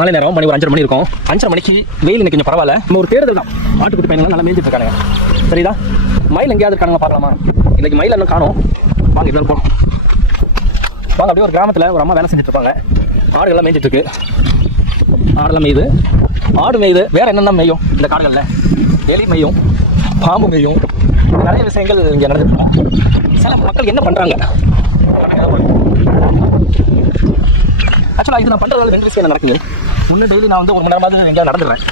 மாலை நேரம் மணி ஒரு அஞ்சரை மணி இருக்கும். அஞ்சரை மணிக்கு வெயில் இன்னைக்கு கொஞ்சம் பரவாயில்ல. நம்ம ஒரு தேடுதல் தான். ஆட்டுக்குட்டி பையன்கள் நல்லா மேய்ஞ்சிட்டு இருக்காங்க சரிதா? மயில் எங்கேயாவது இருக்காங்க பார்க்கலாமா? இன்னைக்கு மயில் என்ன காணும். வாங்க இது போகணும். வாங்க அப்படியே ஒரு கிராமத்தில் ஒரு அம்மா வேலை செஞ்சுட்டு இருப்பாங்க. ஆடுகள்லாம் மேய்ஞ்சிட்டு இருக்கு. ஆடெல்லாம் மேயுது. ஆடு மேயுது. வேறு என்னென்ன மேயும் இந்த காடுகளில்? எலி மேயும் பாம்பு மேயும். நிறைய விஷயங்கள் இங்கே நடந்துட்டு சில மக்கள் என்ன பண்ணுறாங்க ஆக்சுவலாக இது நான் பண்ணுறதால ரெண்டு விஷயம் நடக்குது. இன்னும் டெய்லி நான் வந்து ஒரு மணி நேரமாவது எங்கேயாவது நடந்துடுறேன்.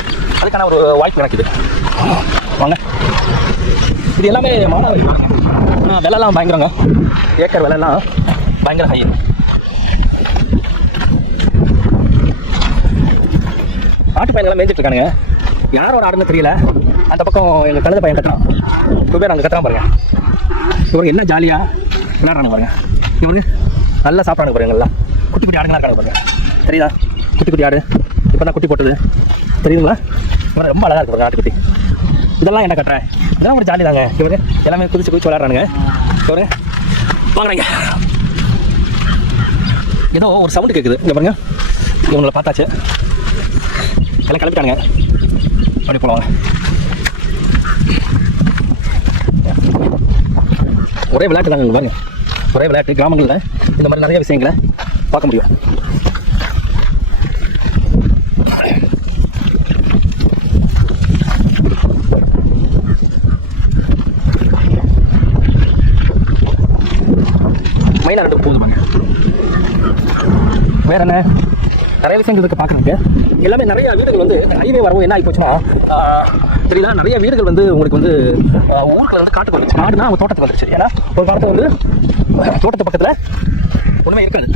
அதுக்கான ஒரு வாய்ப்பு கிடைக்குது வாங்க. இது எல்லாமே மாணவர்கள் ஆ விலைலாம் பயங்கரங்க. ஏக்கர் விலைலாம் பயங்கர ஹை ஆட்டு பையன்லாம் மேய்ஞ்சிட்டு இருக்கானுங்க. யாரோட ஆடுன்னு தெரியல. அந்த பக்கம் எங்கள் கழுத பையன் கட்டுறான். இப்போ பேர் அங்கே கத்துறான் பாருங்க. இவருக்கு என்ன ஜாலியாக விளையாடுறாங்க பாருங்க. இவரு நல்லா சாப்பிட்றாங்க பாருங்க எல்லாம் குட்டி குட்டி ஆடுங்களா இருக்காங்க பாருங்க. தெரியுதா? குட்டி குட்டி ஆடு. இப்போ தான் குட்டி போட்டது. தெரியுதுங்களா? ரொம்ப அழகாக இருக்கு பாருங்க ஆட்டுக்குட்டி. இதெல்லாம் என்ன கட்டுறேன் இதெல்லாம் ஒரு ஜாலி தாங்க. இவரு எல்லாமே குதிச்சு குதிச்சு விளாட்றானுங்க இவரு வாங்குறாங்க ஏதோ ஒரு சவுண்டு கேட்குது இங்கே பாருங்க. இவங்களை பார்த்தாச்சு. எல்லாம் கிளம்பிட்டானுங்க. அப்படி போலாம் ஒரே விளையாட்டு தாங்க பாருங்க. ஒரே விளையாட்டு கிராமங்களில் இந்த மாதிரி நிறைய விஷயங்களை பார்க்க முடியும். வேற என்ன? நிறைய விஷயங்கள் இருக்கு பார்க்குறதுக்கு எல்லாமே நிறைய வீடுகள் வந்து ஹைவே வரவும் என்ன ஆகி போச்சுன்னா தெரியுதா? நிறைய வீடுகள் வந்து உங்களுக்கு வந்து ஊருக்குள்ள வந்து காட்டுக்கு வந்துச்சு மாடுனா அவங்க தோட்டத்துக்கு வந்துருச்சு. ஏன்னா ஒரு காலத்தில் வந்து தோட்டத்து பக்கத்தில் ஒன்றுமே இருக்காது.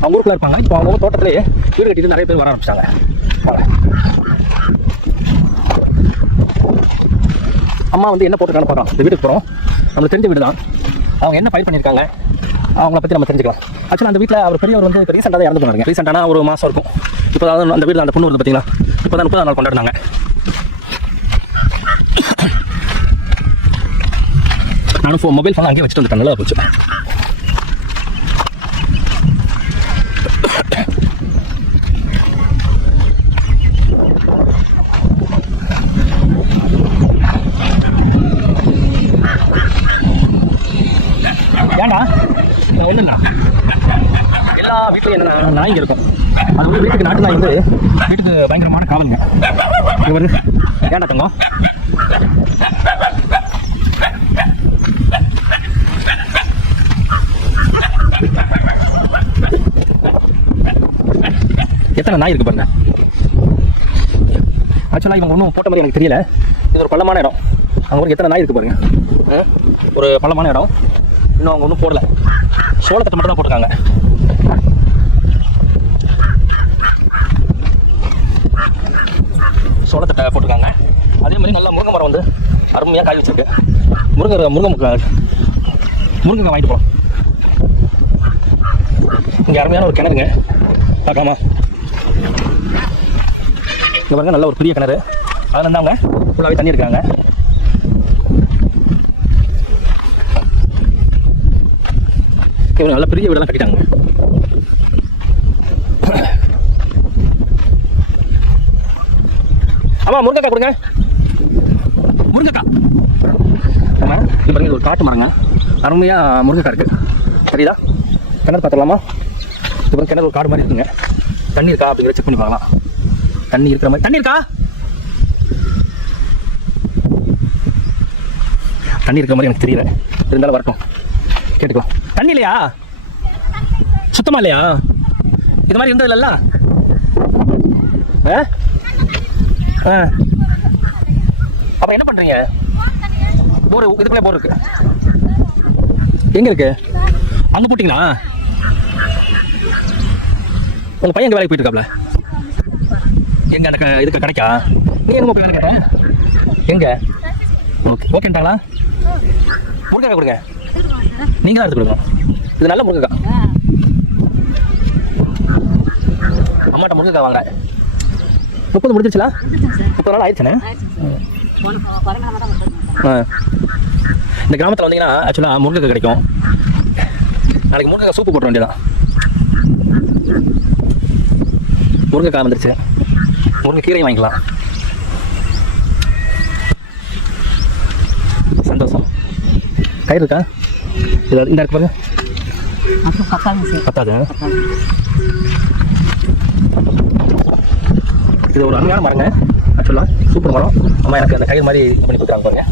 அவங்க ஊருக்குள்ள இருப்பாங்க. இப்போ அவங்க தோட்டத்திலேயே வீடு கட்டிட்டு நிறைய பேர் வர ஆரம்பிச்சிட்டாங்க. அம்மா வந்து என்ன போட்டுருக்கான்னு பார்க்கலாம். இந்த வீட்டுக்கு போகிறோம் நம்மளுக்கு தெரிஞ்ச வீடு தான் அவங்க என்ன பயிர் பண்ணியிருக்காங்க? அவங்கள பற்றி நம்ம தெரிஞ்சுக்கலாம். ஆக்சுவலாக அந்த வீட்டில் அவர் பெரியவர் வந்து இப்போ ரீசெண்டாக தான் இறந்து போனாங்க ரீசெண்டான ஒரு மாதம் இருக்கும். இப்போ தான் அந்த வீட்டில் அந்த பொண்ணு வந்து பார்த்தீங்களா இப்போ தான் முப்பதாம் நாள் கொண்டாடினாங்க. நானும் ஃபோ மொபைல் ஃபோன் அங்கேயே வச்சுட்டு வந்துட்டேன். நல்லா போச்சு. நாய்ங்க இருக்கும். அது வந்து வீட்டுக்கு நாட்டு நாய் வந்து வீட்டுக்கு பயங்கரமான காவலுங்க. இங்க பாருங்க ஏன்டா தங்கம்? எத்தனை நாய் இருக்கு பாருங்க. ஆக்சுவலாக இவங்க ஒன்றும் போட்ட மாதிரி எனக்கு தெரியல. இது ஒரு பள்ளமான இடம். அங்கே ஒரு எத்தனை நாய் இருக்கு பாருங்க. ஒரு பள்ளமான இடம். இன்னும் அவங்க ஒன்றும் போடல. சோளத்தை மட்டும் தான் போட்டிருக்காங்க. சோளத்தட்டை போட்டிருக்காங்க. அதே மாதிரி நல்ல முருங்கை மரம் வந்து அருமையாக காய் வச்சிருக்கு. முருங்கை முருங்கை முருங்கைக்காய் வாங்கிட்டு போகலாம் இங்கே அருமையான ஒரு கிணறுங்க. பார்க்காம இங்கே பாருங்க நல்ல ஒரு பெரிய கிணறு. அதில் இருந்தாங்க ஃபுல்லாகவே தண்ணி இருக்காங்க இவங்க நல்ல பெரிய வீடெல்லாம் கட்டிட்டாங்க. ஆமா முருங்கைக்காய் கொடுங்க. முருங்கைக்காய். ஆமா இது பாருங்க ஒரு காட்டு மரங்க. அருமையா முருங்கைக்காய் இருக்கு. சரிதா கிணறு பார்த்துடலாமா? இது பாருங்க கிணறு ஒரு காடு மாதிரி இருக்குங்க. தண்ணி இருக்கா அப்படிங்கிற செக் பண்ணி பார்க்கலாம். தண்ணி இருக்கிற மாதிரி தண்ணி இருக்கா? தண்ணி இருக்கிற மாதிரி எனக்கு தெரியல. இருந்தாலும் வரட்டும். கேட்டுக்கலாம். தண்ணி இல்லையா? சுத்தமா இல்லையா? இது மாதிரி இருந்தது இல்லைல்ல ஆ. என்ன பண்றீங்க? போர் இதுக்குள்ளே போர் இருக்கு எங்க இருக்கு? அங்க போட்டிங்களா? உங்க பையன் எங்க வேலைக்கு போயிட்டு இருக்காப்ல? எங்க அந்த இதுக்கு கிடைக்கா? நீ எங்க போய் வேலை கேட்ட? எங்க? ஓகே. ஓகேன்ட்டாங்களா முருங்கைக்காய் கொடுங்க. நீங்க தான் எடுத்து கொடுங்க. இது நல்ல முருங்கைக்காய். அம்மாட்ட முருங்கைக்காய் வாங்க முப்பது முடிஞ்சிருச்சுல? முப்பது நாள் ஆயிடுச்சுண்ணே ஆ. இந்த கிராமத்தில் வந்தீங்கன்னா ஆக்சுவலாக முருங்கைக்காய் கிடைக்கும். நாளைக்கு முருங்கைக்காய் சூப்பு போட்டுற வேண்டியதான் முருங்கைக்காய் வந்துருச்சு. முருங்கை கீரையும் வாங்கிக்கலாம். சந்தோஷம். கயிறு இருக்கா? இது இந்த இருக்கு பாருங்க. பத்தாது. இது ஒரு அருமையான மரங்க ஆக்சுவலாக சூப்பர் மரம் அம்மா எனக்கு அந்த கயிறு மாதிரி பண்ணி கொடுக்குறாங்க பாருங்க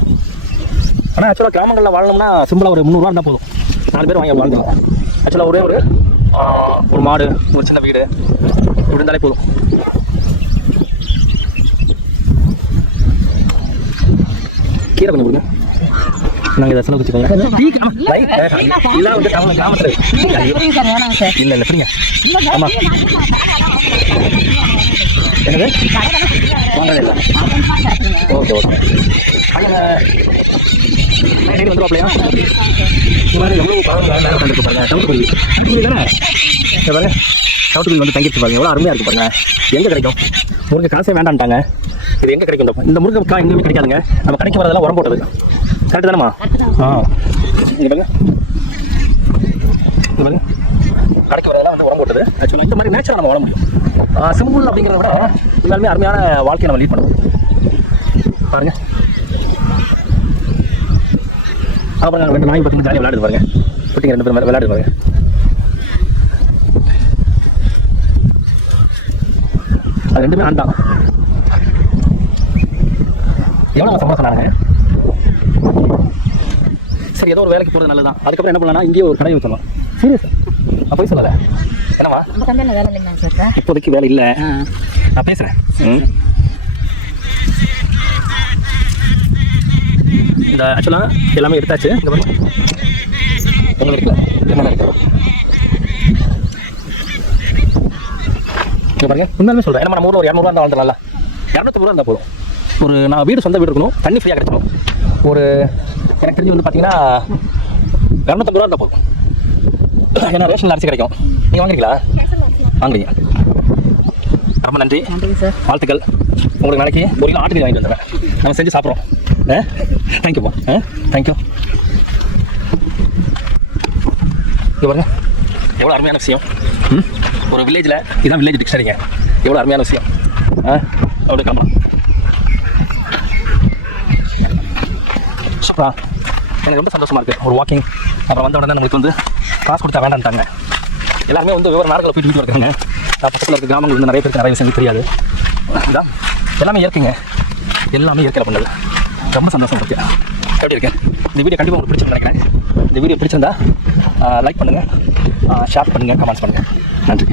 ஆனால் ஆக்சுவலாக கிராமங்களில் வாழணும்னா சிம்பிளாக ஒரு முந்நூறுவா இருந்தால் போதும் நாலு பேர் வாங்கி வாழ்ந்துக்கலாம் ஆக்சுவலாக ஒரே ஒரு ஒரு மாடு ஒரு சின்ன வீடு இப்படி இருந்தாலே போதும் கீரை கொஞ்சம் கொடுங்க நாங்கள் இதை செலவு வச்சுக்கோங்க இல்லை இல்லை ஃப்ரீங்க ஆமாம் என்னது? Okay okay. பையன் வந்துருவாப்லையா மாதிரி எவ்வளோ நேரம் கண்டுக்கு பாருங்க. சவுட்டுக்குருவி தானே? பாருங்க. சவுட்டுக்குருவி வந்து தங்கிட்டு பாருங்க. எவ்வளோ அருமையாக இருக்கு பாருங்க. எங்கே கிடைக்கும்? முருங்கை காசே வேண்டாம்ட்டாங்க. இது எங்கே கிடைக்கும் இந்த- இந்த முருங்கைக்காய் எங்கேயுமே கிடைக்காதுங்க. நம்ம கடைக்கு வரதெல்லாம் உரம் போட்டது. கரெக்டு தானேம்மா? ஆ. இங்க பாருங்க. கடைக்கு வரதெல்லாம் வந்து உரம் போட்டது. ஆக்சுவலாக இந்த மாதிரி நேச்சரை நம்ம வாழ முடியும் சிம்பிள் அப்படிங்கிறத விட எல்லாருமே அருமையான வாழ்க்கையை நம்ம லீட் பண்ணுவோம். பாருங்க. அப்புறம் ரெண்டு நாய் பற்றி ஜாலியாக விளையாடுது பாருங்க. குட்டிங்க ரெண்டு பேரும் விளையாடுது பாருங்க. அது ரெண்டுமே ஆண்டாம் எவ்வளோ சம்பளம் சொன்னாங்க சரி ஏதோ ஒரு வேலைக்கு போகிறது நல்லதான் அதுக்கப்புறம் என்ன பண்ணலாம்னா இங்கேயே ஒரு கடை வச்சிடலாம். சீரியஸ்? நான் போய் சொல்லலை. என்னம்மா நம்ம கம்பெனியில் வேலை இல்லைங்க சார் இப்போதைக்கு வேலை இல்லை. நான் பேசுகிறேன் இந்த ஆக்சுவலாக எல்லாமே எடுத்தாச்சு. இந்த பாருங்க. எங்கே இருக்குல்ல என்ன இங்கே பாருங்க. சொல்கிறேன் ஏன்னா நம்ம ஊரில் ஒரு இரநூறுவா இருந்தால் வந்துடலாம்ல. இரநூத்தம்பது ரூபா இருந்தால் போதும். ஒரு நான் வீடு சொந்த வீடு இருக்கணும். தண்ணி ஃப்ரீயாக கிடைக்கணும் ஒரு எனக்கு தெரிஞ்சு வந்து பார்த்தீங்கன்னா இரநூத்தம்பது ரூபா இருந்தால் போதும். ஏன்னா ரேஷன் அரிசி கிடைக்கும். நீங்கள் வாங்குறீங்களா வாங்குறீங்க ரொம்ப நன்றி. வாழ்த்துக்கள். உங்களுக்கு நாளைக்கு ஒரு கிலோ ஆட்டுக்கறி வாங்கிட்டு வந்துடுறேன். நம்ம செஞ்சு சாப்பிட்றோம். ஆ? தேங்க்யூப்பா ஆ? தேங்க்யூ இங்கே பாருங்க. எவ்வளோ அருமையான விஷயம். ம்? ஒரு வில்லேஜில் இதான் வில்லேஜ் டிக்ஷனரிங்க எவ்வளோ அருமையான விஷயம். ஆ? அப்படியே கிளம்பலாம் சூப்பரா எனக்கு ரொம்ப சந்தோஷமாக இருக்குது ஒரு வாக்கிங் அப்புறம் வந்த உடனே நம்மளுக்கு வந்து காசு கொடுத்தா வேண்டான்ட்டாங்க எல்லாருமே வந்து ஒவ்வொரு நாடுகளை போயிட்டு வீட்டு இருக்காங்க பக்கத்தில் இருக்க கிராமங்கள் வந்து நிறைய பேருக்கு நிறைய விஷயம் தெரியாது. இதான். எல்லாமே இயற்கைங்க. எல்லாமே இயற்கையில் பண்ணது ரொம்ப சந்தோஷம் இருக்கு எப்படி இருக்கேன் இந்த வீடியோ கண்டிப்பாக உங்களுக்கு பிடிச்சிருந்து நினைக்கிறேன். இந்த வீடியோ பிடிச்சிருந்தா லைக் பண்ணுங்கள் ஷேர் பண்ணுங்கள் கமெண்ட்ஸ் பண்ணுங்கள் நன்றி.